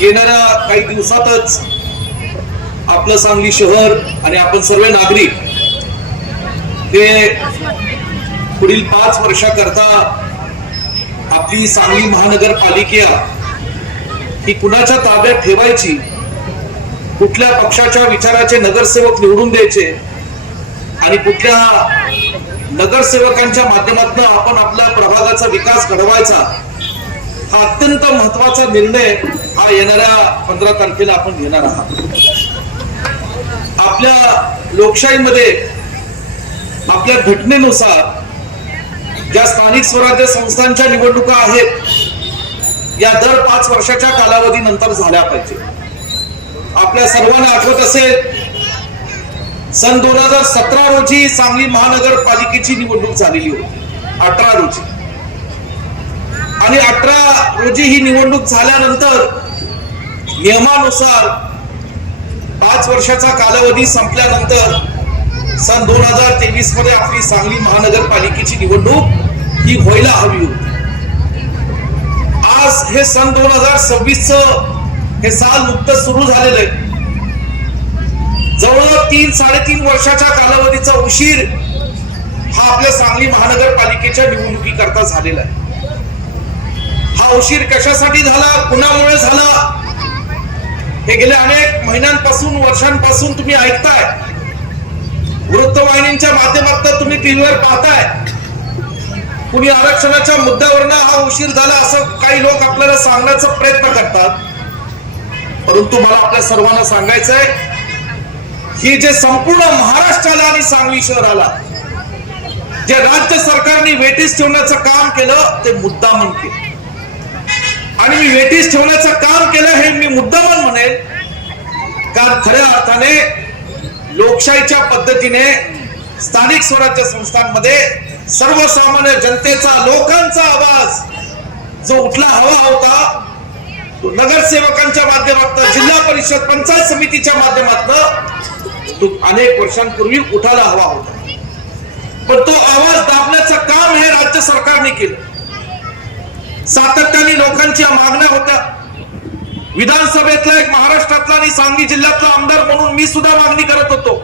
येणाऱ्या काही दिवसातच आपलं सांगली शहर आणि आपण सर्व नागरिक हे पुढील 5 वर्षाकरता आपली सांगली महानगरपालिका ही कुणाच्या ताब्यात ठेवायची, कुठल्या पक्षाच्या विचाराचे नगरसेवक निवडून द्यायचे आणि कुठल्या नगरसेवकांच्या माध्यमातून आपण आपल्या प्रभागाचा विकास घडवायचा, हा अत्यंत महत्वाचा निर्णय हा येणाऱ्या 15 तारखेला आपण घेणार आहात. आपल्या लोकशाहीमध्ये आपल्या घटनेनुसार ज्या स्थानिक स्वराज्य संस्थांच्या निवडणुका आहेत या दर 5 वर्षाच्या कालावधीनंतर झाल्या पाहिजे. आपल्या सर्वांना आठवत असेल, सन 2017 रोजी सांगली महानगरपालिकेची निवडणूक झालेली होती, 18 रोजी. आणि 18 रोजी ही निवडणूक झाल्यानंतर नियमानुसार 5 वर्षाचा कालावधी संपल्यानंतर सन 2023 मध्ये आपली सांगली महानगरपालिकेची निवडणूक ही व्हायला हवी होती. आज हे सन 2026 हे साल नुकतंच सुरू झालेलं आहे. जवळ 3-3.5 वर्षाच्या कालावधीचा उशीर हा आपल्या सांगली महानगरपालिकेच्या निवडणुकीकरता झालेला आहे. हा उशीर कशासाठी झाला, कुणामुळे झाला, हे गेल्या अनेक महिन्यांपासून वर्षांपासून तुम्ही ऐकताय. वृत्तवाहिन्यांच्या माध्यमातून तुम्ही टीव्हीवर पाहताय. कुणी आरक्षणाच्या मुद्द्यावरनं हा उशीर झाला असं काही लोक आपल्याला सांगण्याचा प्रयत्न करतात. परंतु मला आपल्या सर्वांना सांगायचंय की जे संपूर्ण महाराष्ट्राला आणि सांगली शहराला जे राज्य सरकारने वेटीस ठेवण्याचं काम केलं ते मुद्दामन केलं. आणि मी वेटीस ठेवण्याचं काम केलं हे मी मुद्दामन म्हणेल, कारण खऱ्या अर्थाने लोकशाहीच्या पद्धतीने स्थानिक स्वराज्य संस्थांमध्ये सर्वसामान्य जनतेचा, लोकांचा आवाज जो उठला हवा होता तो नगरसेवकांच्या माध्यमातून, जिल्हा परिषद, पंचायत समितीच्या माध्यमातून तो अनेक वर्षांपूर्वी उठायला हवा होता. पण तो आवाज दाबण्याचं काम हे राज्य सरकारने केलं. सातत्याने लोकांच्या मागण्या होत्या. विधानसभेतला एक महाराष्ट्रातला आणि सांगली जिल्ह्यातला आमदार म्हणून मी सुद्धा मागणी करत होतो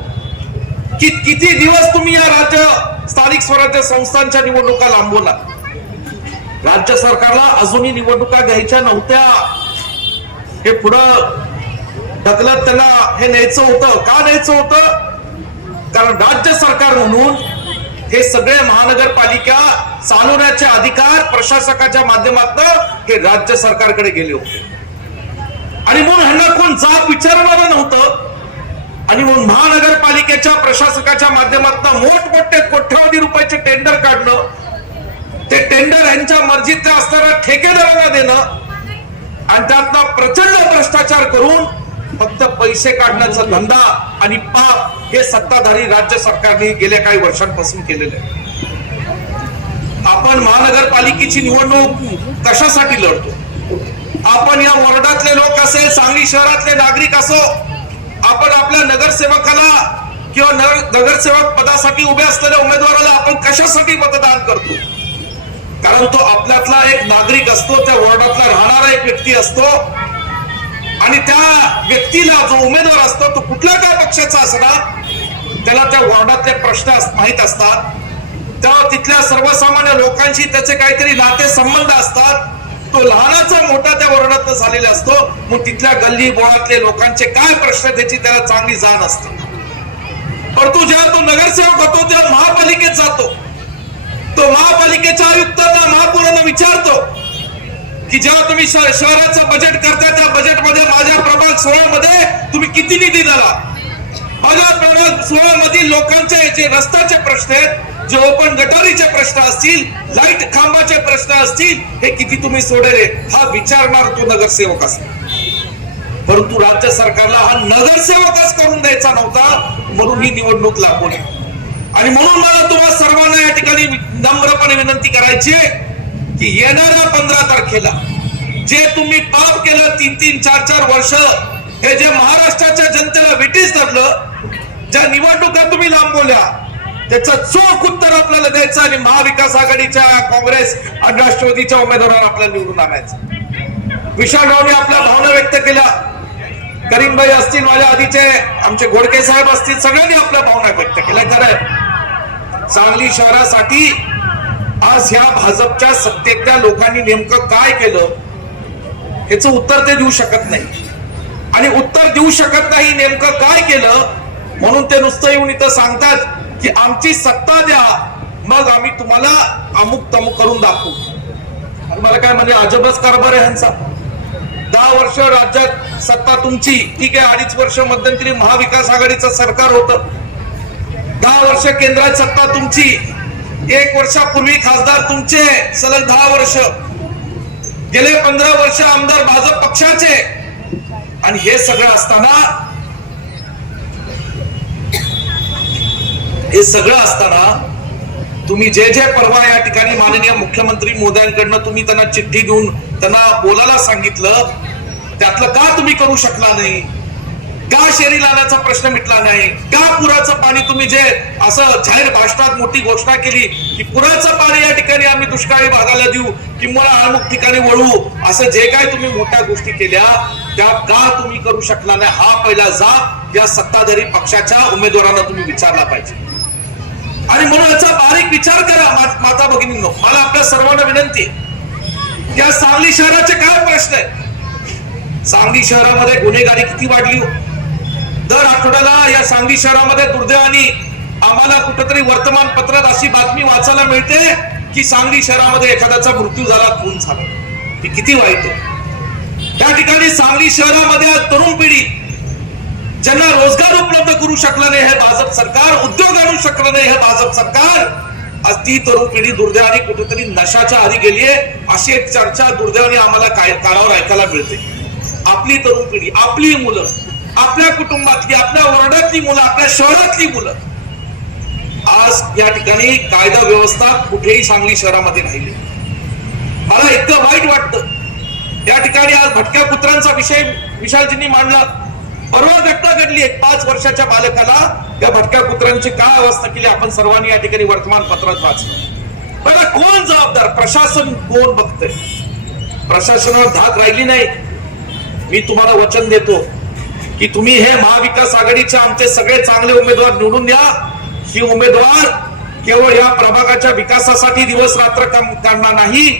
की किती दिवस तुम्ही या राज्य स्थानिक स्वराज्य संस्थांच्या निवडणुका लांबवला. राज्य सरकारला अजूनही निवडणुका घ्यायच्या नव्हत्या. हे पुढं ढकलत त्यांना हे न्यायचं होतं. का न्यायचं होतं? कारण राज्य सरकार म्हणून हे सगळे महानगरपालिका चालवण्याचे अधिकार प्रशासकाच्या माध्यमातून हे राज्य सरकारकडे गेले होते. आणि म्हणून ह्यांना कोण जाब विचारणार नव्हतं. आणि म्हणून महानगरपालिकेच्या प्रशासकाच्या माध्यमातून मोठमोठे कोट्यावधी रुपयाचे टेंडर काढणं, ते टेंडर यांच्या मर्जीतल्या असणाऱ्या ठेकेदारांना देणं आणि त्यातला प्रचंड भ्रष्टाचार करून फक्त पैसे काढण्याचा धंदा आणि पाप हे सत्ताधारी राज्य सरकारने गेल्या काही वर्षांपासून केलेले आहे. आपण महानगरपालिकेची निवडणूक कशासाठी लढतो? आपण या वॉर्डातले लोक असेल, सांगली शहरातले नागरिक असो, आपण आपल्या नगरसेवकाला किंवा नगरसेवक पदासाठी उभे असलेल्या उमेदवाराला आपण कशासाठी मतदान करतो? कारण तो आपल्यातला एक नागरिक असतो, त्या वॉर्डातला राहणारा एक व्यक्ती असतो. आणि त्या व्यक्तीला जो उमेदवार असतो तो कुठल्या काय पक्षाचा असणार, त्याला त्या वॉर्डातले प्रश्न माहित असतात. तेव्हा तिथल्या सर्वसामान्य लोकांशी त्याचे काहीतरी नाते संबंध असतात. तो लहानाचा मोठा त्या वॉर्डात झालेला असतो. मग तिथल्या गल्ली बोळातले लोकांचे काय प्रश्न त्याची त्याला चांगली जाण असते. परंतु जेव्हा तो नगरसेवक होतो तेव्हा महापालिकेत जातो. तो महापालिकेच्या आयुक्तांना, महापौरांना विचारतो की जेव्हा तुम्ही शहराचं बजेट करता त्या बजेटमध्ये माझ्या प्रभाग 16 मध्ये तुम्ही किती निधी दिला? माझ्या प्रभाग 16 मधील लोकांचे जे रस्त्याचे प्रश्न आहेत, जे ओपन गटारीचे प्रश्न असतील, लाईट खांबाचे प्रश्न असतील, हे किती तुम्ही सोडले? हा विचारणार तो नगरसेवक असेल. परंतु राज्य सरकारला हा नगरसेवकच करून द्यायचा नव्हता, म्हणून ही निवडणूक लागवली. आणि म्हणून मला तुम्हाला सर्वांना या ठिकाणी नम्रपणे विनंती करायची की येणाऱ्या 15 तारखेला जे तुम्ही पाप केलं 3-3, 4-4 वर्ष, हे जे महाराष्ट्राच्या जनतेला विटीस धरलं, ज्या निवडणुका तुम्ही लांबवल्या, त्याचं चोख उत्तर आपल्याला द्यायचं आणि महाविकास आघाडीच्या, काँग्रेस आणि राष्ट्रवादीच्या उमेदवारांना आपल्याला निवडून आणायचं. विशालरावने आपल्या भावना व्यक्त करीमभाई असतील, माझ्या आधीचे आमचे घोडके साहेब असतील, सगळ्यांनी आपल्या भावना व्यक्त केल्या. खरंय सांगली शहरासाठी आज ह्या भाजपच्या सत्तेतल्या लोकांनी नेमकं काय केलं याचं उत्तर ते देऊ शकत नाही. आणि उत्तर देऊ शकत नाही नेमकं काय केलं म्हणून ते नुसतं येऊन इथं सांगतात की आमची सत्ता द्या, मग आम्ही तुम्हाला अमुक तमुक करून दाखवू. आणि मला काय म्हणजे अजबच कारभार आहे ह्यांचा. 10 वर्ष राज्यात सत्ता तुमची, ठीक आहे, 2.5 वर्ष मध्यंतरी महाविकास आघाडीचं सरकार होतं. 10 वर्ष केंद्रात सत्ता तुमची, 1 वर्षापूर्वी खासदार तुमचे, सलग 10 वर्ष, गेले 15 वर्ष आमदार भाजप पक्षाचे. आणि हे सगळं असताना तुम्ही जे परवा या ठिकाणी माननीय मुख्यमंत्री मोदयांकडनं तुम्ही त्यांना चिठ्ठी देऊन त्यांना बोलायला सांगितलं, त्यातलं का तुम्ही करू शकला नाही? का शेरी लावण्याचा प्रश्न मिटला नाही? का पुराचं पाणी तुम्ही जे असं जाहीर भाषणात मोठी घोषणा केली की पुराचं पाणी या ठिकाणी आम्ही दुष्काळी भागाला देऊ किंवा अमुक ठिकाणी वळवू, असं जे काय तुम्ही मोठ्या गोष्टी केल्या त्या का तुम्ही करू शकला नाही? हा पहिला जाब या सत्ताधारी पक्षाच्या उमेदवारांना तुम्ही विचारला पाहिजे. आणि म्हणून याचा बारीक विचार करा माता भगिनींनो. मला आपल्या सर्वांना विनंती आहे, या सांगली शहराचे काय प्रश्न आहेत? सांगली शहरामध्ये गुन्हेगारी किती वाढली? दर आठवड्याला या सांगली शहरामध्ये दुर्दैवाने आम्हाला कुठेतरी वर्तमानपत्रात अशी बातमी वाचायला मिळते की सांगली शहरामध्ये एखाद्याचा मृत्यू झाला, खून झाला. ही किती वाईट आहे. त्या ठिकाणी सांगली शहरामध्ये आज तरुण पिढी ज्यांना रोजगार उपलब्ध करू शकलं नाही हे भाजप सरकार, उद्योग आणू शकलं नाही हे भाजप सरकार, आज ती तरुण पिढी दुर्दैवाने कुठेतरी नशाच्या आधी गेलीये, अशी एक चर्चा दुर्दैवाने आम्हाला कानावर ऐकायला मिळते. आपली तरुण पिढी, आपली मुलं, आपल्या कुटुंबातली, आपल्या वर्गातली मुलं, आपल्या शहरातली मुलं आज या ठिकाणी कायदा व्यवस्था कुठेही सांगली शहरामध्ये राहिली. मला इतकं वाईट वाटतं. या ठिकाणी आज भटक्या पुत्रांचा विषय विशालजींनी मांडला. परवा घटना घडली, एक 5 वर्षाच्या बालकाला या भटक्या पुत्रांची काय अवस्था केली आपण सर्वांनी या ठिकाणी वर्तमानपत्रात वाचलं. बघा कोण जबाबदार? प्रशासन कोण बघतंय? प्रशासनावर धाक राहिली नाही. मी तुम्हाला वचन देतो की तुम्ही हे महाविकास आघाडीचे आमचे सगळे चांगले उमेदवार निवडून द्या. ही उमेदवार केवळ या प्रभागाच्या विकासासाठी दिवस रात्र काम करणार नाही,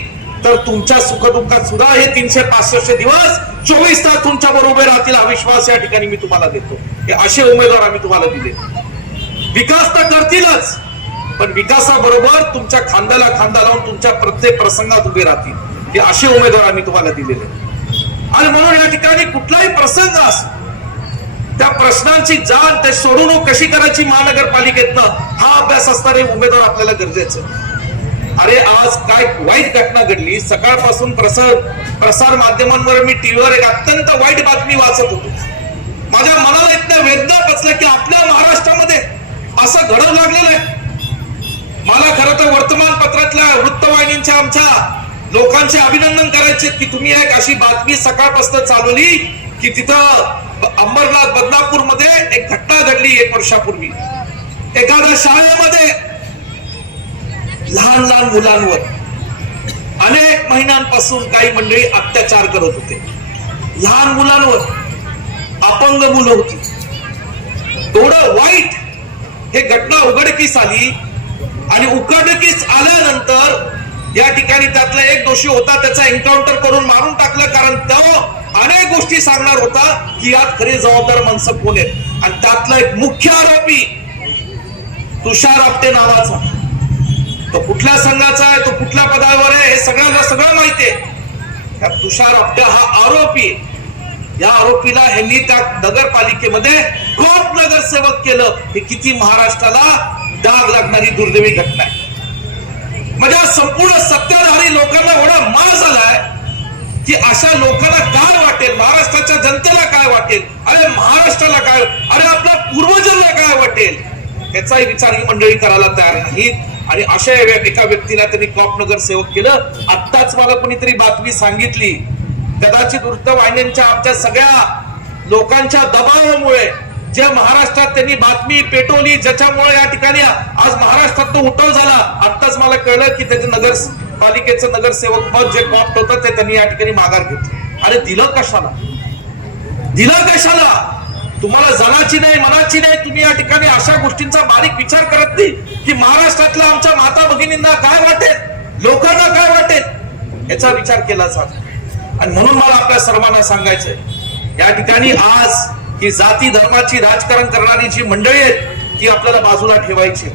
तर तुमच्या सुखदुःखात सुद्धा हे 365 दिवस 24 तास तुमच्या बरोबर राहतील हा विश्वास या ठिकाणी मी तुम्हाला देतो. हे असे उमेदवार आम्ही तुम्हाला दिले. विकास तर करतीलच, पण विकासाबरोबर तुमच्या खांद्याला खांदा लावून तुमच्या प्रत्येक प्रसंगात उभे राहतील. हे असे उमेदवार आम्ही तुम्हाला दिलेले. आणि म्हणून या ठिकाणी कुठलाही प्रसंग असो, त्या प्रश्नांची जाण ते सोडवणूक कशी करायची महानगरपालिकेतनं, हा अभ्यास असणारे उमेदवार आपल्याला गरजेचं. अरे आज काय वाईट घटना घडली. सकाळपासून प्रसार माध्यमांवर मी टीव्हीवर एक अत्यंत वाईट बातमी वाचत होतो. माझ्या मनाला इतकं वेदना पचलं की आपल्या महाराष्ट्रामध्ये असं घडवं लागलेलं आहे. मला खरं तर वर्तमानपत्रातल्या वृत्तवाहिनींच्या आमच्या लोकांचे अभिनंदन करायचे की तुम्ही एक अशी बातमी सकाळपासून चालवली की तिथं अंबरनाथ बदनापूर मध्ये एक घटना घडली 1 वर्षापूर्वी. एखाद्या शाळेमध्ये लहान लहान मुलांवर अनेक महिन्यांपासून काही मंडळी अत्याचार करत होते. लहान मुलांवर, अपंग मुलं होती. थोडं वाईट हे घटना उघडकीस आली आणि उघडकीस आल्यानंतर या ठिकाणी त्यातला एक दोषी होता, त्याचा एन्काउंटर करून मारून टाकलं. कारण तो अनेक गोष्टी सांगणार होता की यात खरे जबाबदार माणसं कोण आहेत. आणि त्यातला एक मुख्य आरोपी तुषार आपटे नावाचा, तो कुठल्या संघाचा आहे, तो कुठल्या पदावर आहे, हे सगळं माहिती आहे. त्या तुषार आपटे हा आरोपी, या आरोपीला ह्यांनी त्या नगरपालिकेमध्ये कोण नगरसेवक केलं, हे किती महाराष्ट्राला डाग लागणारी दुर्दैवी घटना आहे. म्हणजे संपूर्ण सत्ताधारी लोकांना एवढा मार झालाय की अशा लोकांना काय वाटेल, महाराष्ट्राच्या जनतेला काय वाटेल, अरे महाराष्ट्राला काय, अरे आपल्या पूर्वजांना काय वाटेल, याचाही विचार ही मंडळी करायला तयार नाही. आणि अशा एका व्यक्तीला त्यांनी कॉप नगर सेवक केलं. आत्ताच मला कोणीतरी बातमी सांगितली, कदाचित वृत्तवाहिन्यांच्या आमच्या सगळ्या लोकांच्या दबावामुळे जे महाराष्ट्रात त्यांनी बातमी पेटवली, ज्याच्यामुळे या ठिकाणी आज महाराष्ट्रात तो उठाव झाला. आत्ताच मला कळलं की त्याचे नगरपालिकेचं नगरसेवक पद जे कॉप्ट होतं ते त्यांनी या ठिकाणी माघार घेतलं. अरे दिलं कशाला? दिला कशाला? तुम्हाला जनाची नाही मनाची नाही, तुम्ही या ठिकाणी अशा गोष्टींचा बारीक विचार करत नाही की महाराष्ट्रातल्या आमच्या माता भगिनींना काय वाटेल, लोकांना काय वाटेल, याचा विचार केला जातो. आणि म्हणून मला आपल्या सर्वांना सांगायचंय, या ठिकाणी आज ही जाती धर्माची राजकारण करणारी जी मंडळी आहेत ती आपल्याला बाजूला ठेवायची.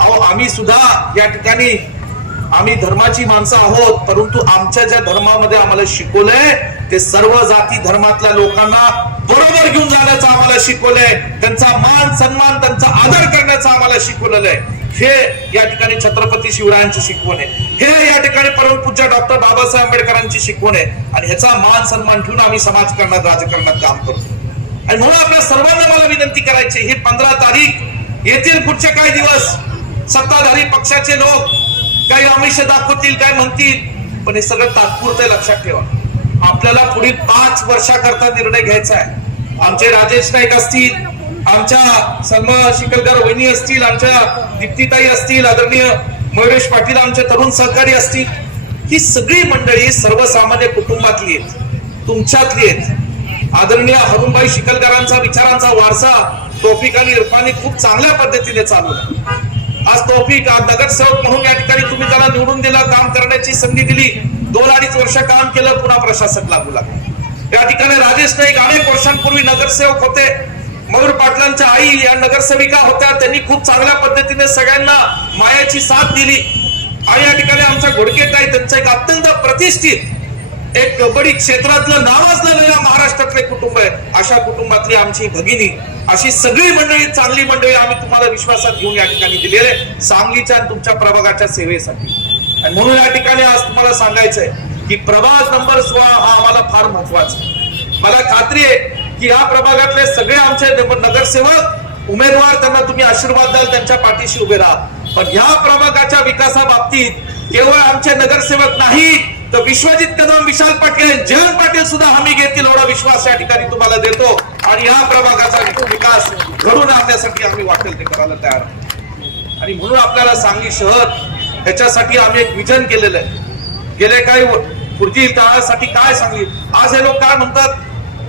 अहो, आम्ही सुद्धा या ठिकाणी आम्ही धर्माची माणसं आहोत, परंतु आमच्या ज्या धर्मामध्ये आम्हाला शिकवलंय ते सर्व जाती धर्मातल्या लोकांना बरोबर घेऊन जाण्याचं आम्हाला शिकवलंय. त्यांचा मान सन्मान, त्यांचा आदर करण्याचं आम्हाला शिकवलेलं आहे. हे या ठिकाणी छत्रपती शिवरायांची शिकवण आहे. हे या ठिकाणी परमपूज्य डॉक्टर बाबासाहेब आंबेडकरांची शिकवण आहे. आणि ह्याचा मान सन्मान ठेवून आम्ही समाजकारणात राजकारणात काम करतो. आणि म्हणून आपल्या सर्वांना मला विनंती करायची, ही 15 तारीख येतील पुढचे काही दिवस सत्ताधारी पक्षाचे लोक काही आमिष दाखवतील, काय म्हणतील, पण हे सगळं तात्पुरतं लक्षात ठेवा. आपल्याला पुढील 5 वर्षाकरता निर्णय घ्यायचा आहे. आमचे राजेश नाईक असतील, आमच्या सलमा शिकलकर वहिनी असतील, आमच्या दीप्तीताई असतील, आदरणीय मयुरेश पाटील आमचे तरुण सहकारी असतील, ही सगळी मंडळी सर्वसामान्य कुटुंबातली आहेत, तुमच्यातली आहेत. आदरणीय हरुणबाई शिकलकरांचा विचारांचा वारसा तौफिक आणि इरफानी खूप चांगल्या पद्धतीने चालू आहे. आज तौफिक नगरसेवक म्हणून या ठिकाणी तुम्ही त्याला निवडून दिलं, काम करण्याची संधी दिली, 2-2.5 वर्ष काम केलं, पुन्हा प्रशासक लागू लागले. या ठिकाणी राजेश नाईक अनेक वर्षांपूर्वी नगरसेवक होते. मयूर पाटलांच्या आई या नगरसेविका होत्या. त्यांनी खूप चांगल्या पद्धतीने सगळ्यांना मायाची साथ दिली. आणि या ठिकाणी आमच्या घोडकेताई, त्यांचं एक अत्यंत प्रतिष्ठित एक कबड्डी क्षेत्रातलं नावाजलेलं या महाराष्ट्रातले कुटुंब आहे. अशा कुटुंबातली आमची भगिनी, अशी सगळी मंडळी, चांगली मंडळी आम्ही तुम्हाला विश्वासात घेऊन या ठिकाणी दिलेले सांगलीच्या आणि तुमच्या प्रभागाच्या सेवेसाठी. आणि म्हणून या ठिकाणी आज तुम्हाला सांगायचंय की प्रभाग नंबर 16 हा आम्हाला फार महत्वाचा आहे. मला खात्री आहे की या प्रभागातले सगळे आमचे नगरसेवक उमेदवार, त्यांना तुम्ही आशीर्वाद द्याल, त्यांच्या पाठीशी उभे राहा. पण या प्रभागाच्या विकासाबाबतीत केवळ आमचे नगरसेवक नाही तर विश्वजित कदम, विशाल पाटील, जयंत पाटील सुद्धा हमी घेतील एवढा विश्वास या ठिकाणी तुम्हाला देतो. आणि या प्रभागाचा विकास घडून आणण्यासाठी आम्ही वाटेल ते करायला तयार आहोत. आणि म्हणून आपल्याला सांगली शहर ह्याच्यासाठी आम्ही एक विजन केलेलं आहे. गेले काही पुढील काळासाठी काय सांगली. आज हे लोक काय म्हणतात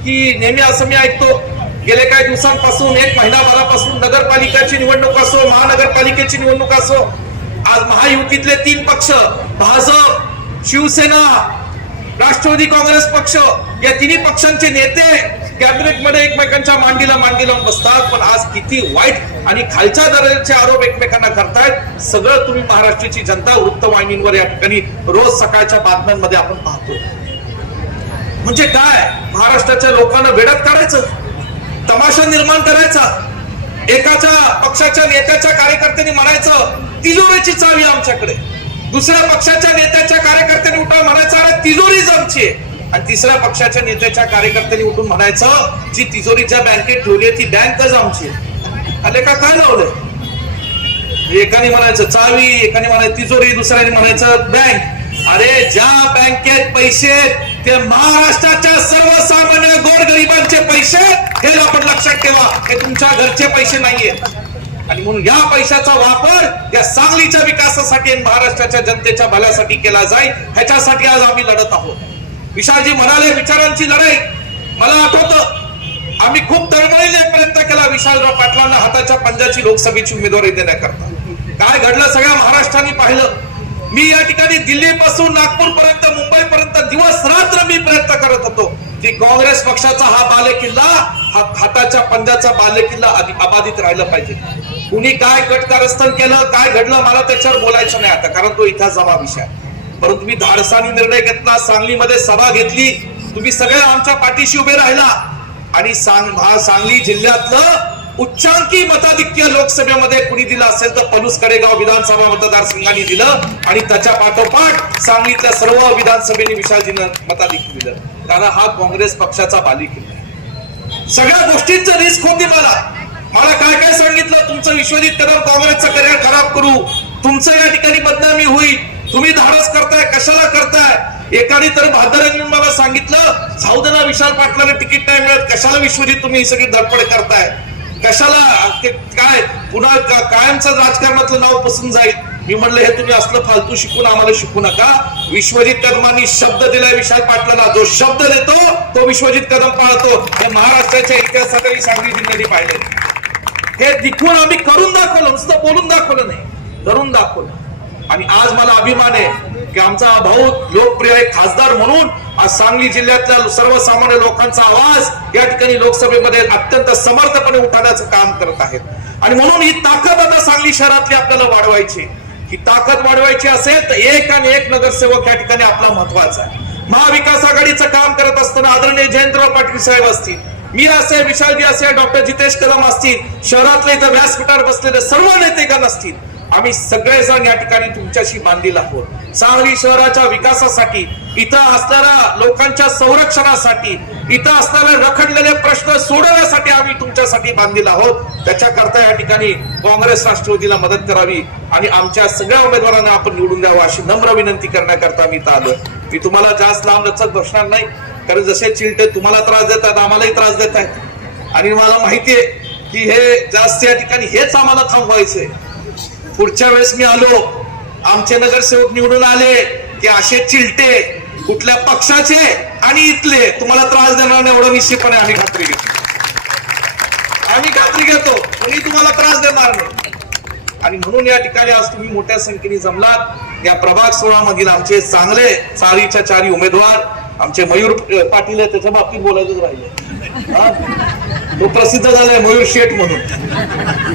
की नेहमी असं मी ऐकतो, गेले काही दिवसांपासून, 1 महिनाभरापासून नगरपालिकेची निवडणूक असो, महानगरपालिकेची निवडणूक असो, आज महायुतीतले 3 पक्ष, भाजप, शिवसेना, राष्ट्रवादी काँग्रेस पक्ष, या 3 पक्षांचे नेते कॅबिनेटमध्ये एकमेकांच्या मांडीला मांडी लावून बसतात. पण आज किती वाईट आणि खालच्या दर्जाचे आरोप एकमेकांना करतायत, सगळं तुम्ही महाराष्ट्राची जनता वृत्तवाहिनींवर या ठिकाणी रोज सकाळच्या बातम्यांमध्ये आपण पाहतो. म्हणजे काय, महाराष्ट्राच्या लोकांना वेड्यात काढायचं, तमाशा निर्माण करायचा. एकाच्या पक्षाच्या नेत्याच्या कार्यकर्त्यांनी म्हणायचं तिजोरीची चावी आमच्याकडे, दुसऱ्या पक्षाच्या नेत्याच्या कार्यकर्त्यांनी उठून म्हणायचं अरे तिजोरीच आमची आहे, आणि तिसऱ्या पक्षाच्या नेत्याच्या कार्यकर्त्यांनी उठून म्हणायचं जी तिजोरीच्या बँकेत ठेवली ती बँकच आमची आहे. आले का काय लावलंय? एकाने म्हणायचं चावी, एकाने म्हणायचं तिजोरी, दुसऱ्याने म्हणायचं बँक. अरे ज्या बँकेत पैसे ते महाराष्ट्राच्या सर्वसामान्य गोरगरिबांचे पैसे, हे आपण लक्षात ठेवा, हे तुमच्या घरचे पैसे नाहीयेत. आणि म्हणून या पैशाचा वापर या सांगलीच्या विकासासाठी आणि महाराष्ट्राच्या जनतेच्या भल्यासाठी केला जाईल, ह्याच्यासाठी आज आम्ही लढत आहोत. विशालजी म्हणाले विचारांची लढाई. मला आठवतं आम्ही खूप तळमळीने प्रयत्न केला विशालराव पाटलांना हाताच्या पंजाची लोकसभेची उमेदवारी देण्याकरता. काय घडलं सगळ्या महाराष्ट्राने पाहिलं. मी या ठिकाणी दिल्लीपासून नागपूर पर्यंत, मुंबई पर्यंत दिवस रात्र मी प्रयत्न करत होतो की काँग्रेस पक्षाचा हा बालेकिल्ला, हा हाताच्या पंजाचा बालेकिल्ला अबाधित राहिला पाहिजे. कुणी काय कटकारस्थान केलं, काय घडलं, मला त्याच्यावर बोलायचं नाही आता, कारण तो इथं जमा विषय. परंतु मी धाडसाने निर्णय घेतला, सांगलीमध्ये सभा घेतली, तुम्ही सगळे आमच्या पाठीशी उभे राहिला आणि सांगली जिल्ह्यातलं उच्चांकी मताधिक्य लोकसभेमध्ये कुणी दिलं असेल तर पलूस कडेगाव विधानसभा मतदारसंघाने दिलं. आणि त्याच्या पाठोपाठ सांगलीतल्या सर्व विधानसभेने विशालजीनं मताधिक्य दिलं, कारण हा काँग्रेस पक्षाचा बालेकिल्ला. सगळ्या गोष्टींचं रिस्क होती. मला काय काय सांगितलं, तुमचं विश्वजित कदम काँग्रेसचं करिअर खराब करू, तुमचं या ठिकाणी बदनामी होईल, तुम्ही धाडस करताय, कशाला करताय. एकाने तर भादर मला सांगितलं जाऊ दे ना, विशाल पाटलाला तिकीट नाही मिळत, कशाला विश्वजित तुम्ही ही सगळी धडपड करताय, कशाला काय पुन्हा कायमचं राजकारणातलं नाव पसून जाईल. मी म्हणलं हे तुम्ही असलं फालतू शिकून आम्हाला शिकू नका. विश्वजित कदमांनी शब्द दिलाय विशाल पाटलांना, जो शब्द देतो तो विश्वजित कदम पाळतो. हे महाराष्ट्राच्या इतिहासातही सांगली जिल्ह्याने पाहिलं. हे दिखून आम्ही करून दाखवलं, नुसतं बोलून दाखवलं नाही, करून दाखवलं. आणि आज मला अभिमान आहे की आमचा भाऊ लोकप्रिय एक खासदार म्हणून आज सांगली जिल्ह्यातल्या सर्वसामान्य लोकांचा आवाज या ठिकाणी लोकसभेमध्ये अत्यंत समर्थपणे उठवण्याचं काम करत आहेत. आणि म्हणून ही ताकद आता सांगली शहरातली आपल्याला वाढवायची. ही ताकद वाढवायची असेल तर एक आणि एक नगरसेवक या ठिकाणी आपला महत्वाचा आहे. महाविकास आघाडीचं काम करत असताना आदरणीय जयंतराव पाटील साहेब असतील, मी असेल, विशालजी असेल, डॉक्टर जितेश कदम असतील, शहरातले इथं व्यासपीठावर बसलेले सर्व नेतेगण असतील, आम्ही सगळेजण या ठिकाणी तुमच्याशी बांधील आहोत. सांगली शहराच्या विकासासाठी, इथं असणाऱ्या लोकांच्या संरक्षणासाठी, इथं असणारे रखडलेले प्रश्न सोडवण्यासाठी आम्ही तुमच्यासाठी बांधील आहोत. त्याच्याकरता या ठिकाणी काँग्रेस राष्ट्रवादीला मदत करावी आणि आमच्या सगळ्या उमेदवारांना आपण निवडून द्यावं अशी नम्र विनंती करण्याकरता मी इथं आलोय. मी तुम्हाला जास्त लांब लचक बसणार नाही, कारण जसे चिलटे तुम्हाला त्रास देतात आम्हालाही त्रास देत आहेत. आणि मला माहितीये की हे जास्त या ठिकाणी हेच आम्हाला थांबवायचंय. पुढच्या वेळेस मी आलो, आमचे नगरसेवक निवडून आले की असे चिलटे कुठल्या पक्षाचे आणि इथले तुम्हाला त्रास देणार नाही एवढं निश्चितपणे आम्ही खात्री घेतो. आम्ही खात्री घेतो कोणी तुम्हाला त्रास देणार नाही. आणि म्हणून या ठिकाणी आज तुम्ही मोठ्या संख्येने जमलात. या प्रभाग 16 मधील आमचे चांगले चारीच्या चारी उमेदवार, आमचे मयूर पाटील आहे, त्याच्या बाबतीत बोलायचंच राहिले, तो प्रसिद्ध झालाय मयूर शेठ म्हणून.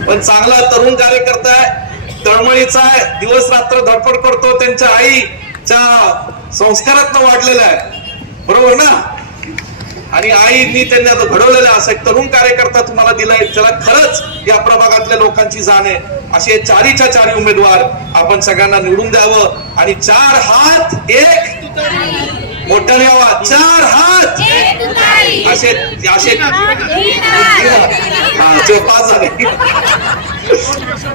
पण चांगला तरुण कार्यकर्ता आहे, तळमळीचा आहे, दिवस रात्र धडपड करतो, त्यांच्या आईच्या संस्कारात वाढलेला आहे, बरोबर ना. आणि आईनी त्यांनी आता घडवलेला असा एक तरुण कार्यकर्ता तुम्हाला दिलाय, त्याला खरंच या प्रभागातल्या लोकांची जाण आहे. असे चारीच्या चारी उमेदवार आपण सगळ्यांना निवडून द्यावं. आणि 4 हात एक मोठ्याने आवाज, 4 हात असे असे 5 झाले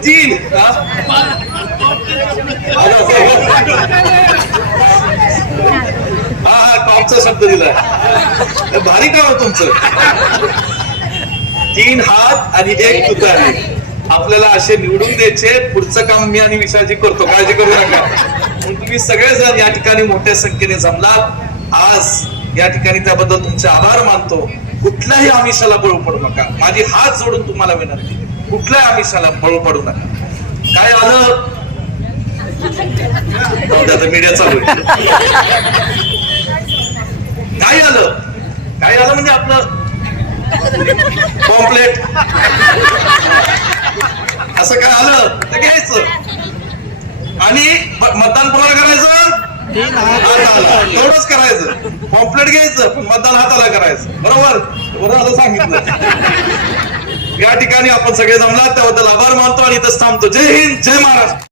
3 हा टॉपचा शब्द दिलाय, भारी काम आहे तुमचं. 3 हात आणि 1 तुतारी आपल्याला असे निवडून द्यायचे. पुढचं काम मी आणि विशालजी करतो, काळजी करू नका. तुम्ही सगळेजण या ठिकाणी मोठ्या संख्येने जमलात आज, या ठिकाणी त्याबद्दल तुमचे आभार मानतो. कुठल्याही आमिषाला बळी पडू नका, माझी हात जोडून तुम्हाला विनंती, कुठल्याही आमिषाला बळी पडू नका. काय आलं मीडिया चालू आहे. काय आलं म्हणजे आपलं पॉम्पलेट असं काय आलं तर घ्यायचं आणि मतदान कोणाला करायचं, तेवढंच करायचं. पॉम्पलेट घ्यायचं पण मतदान हाताला करायचं, बरोबर बरोबर सांगितलं. या ठिकाणी आपण सगळे जमलात त्याबद्दल आभार मानतो आणि इथंच थांबतो. जय हिंद, जय महाराष्ट्र.